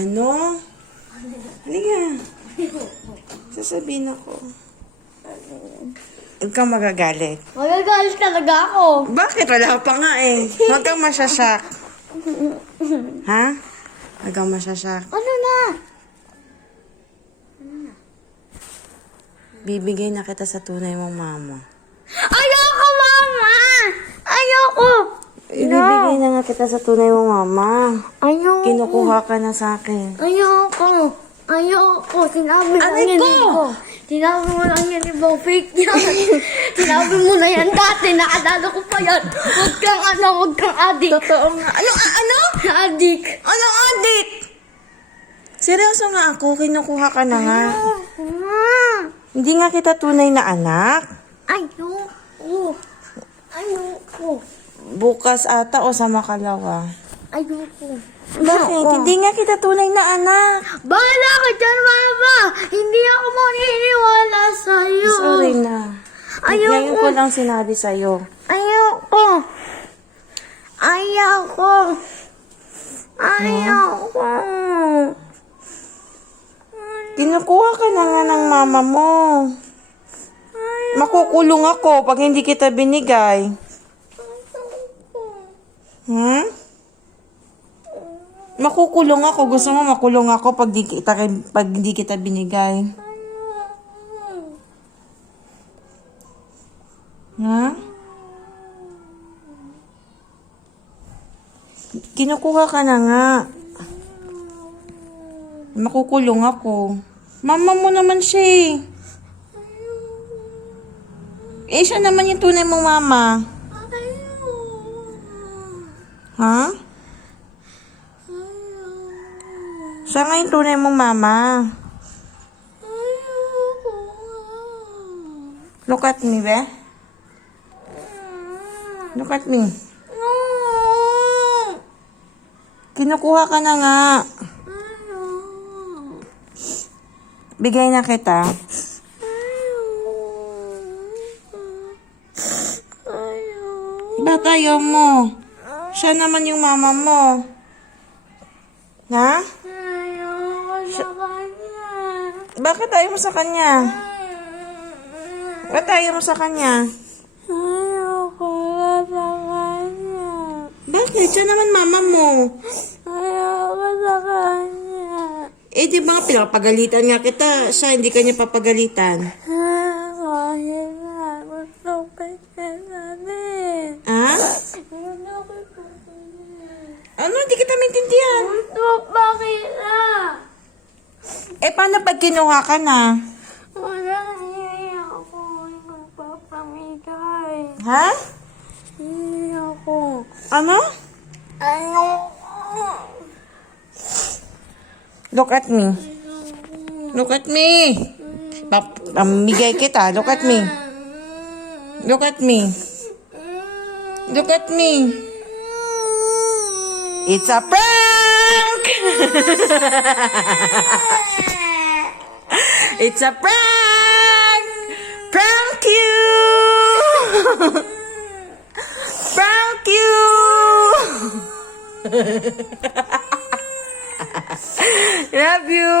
Ano? Halika. Sasabihin ako. Huwag kang magagalit. Magagalit talaga ako. Bakit? Wala pa nga eh. Huwag kang masasyak. Ha? Huwag kang masasyak. Ano na? Bibigay na kita sa tunay mong mama. Ayoko, mama! Ayoko! Ibibigay na nga kita sa tunay mong mama. Ayoko. Kinukuha ka na sa akin. Ayoko. Ayoko. Sinabi mo Aray yan, ko! Nico. Sinabi mo lang yan, Nico. Fake yan. Sinabi mo na yan dati. Nakadalo ko pa yan. Huwag kang adik. Totoo nga. Ano? Adik. Anong adik? Seryoso nga ako, kinukuha ka na nga. Hindi nga kita tunay na anak. Ayoko. Ayoko. Bukas ata o sa Makalawa. Ayoko. Bakit? Hindi nga kita tunay na anak. Bahala ka dyan, mama! Hindi ako maniniwala sa'yo. Sorry na. Ayoko. Ngayon ko lang sinabi sa'yo. Ayoko. Ayoko. Ayoko. Kinukuha ka na nga ng mama mo. Makukulong ako pag hindi kita binigay. Hmm? Makukulong ako. Gusto mo makulong ako pag hindi kita binigay. Ha? Kinukuha ka na nga. Makukulong ako. Mama mo naman siya eh. Eh, siya naman yung tunay mong mama. Ha? Siya nga yung tunay mong mama. Look at me, be. Look at me. Kinukuha ka na nga. Bigay na kita. Ba't ayaw mo? Siya naman yung mama mo. Ha? Ayoko sa kanya. Bakit ayaw mo sa kanya? Ba't ayaw mo sa kanya? Ayoko sa kanya. Bakit? Siya naman mama mo. Ayoko sa kanya. Eh, di ba nga pinapagalitan nga kita? Siya, hindi kanya papagalitan. Kahit na gusto kita namin. Ha? Gusto kita namin. Ano? Hindi kita maintindihan. Gusto pa kita. Eh, paano pag kinuha ka na? Wala hindi ako magpapamigay. Ha? Hindi ako. Ano? Ayoko. Look at me. Look at me. Pamigay kita. Look at me. Look at me. Look at me. It's a prank! It's a prank! Prank you! Prank you! Love you!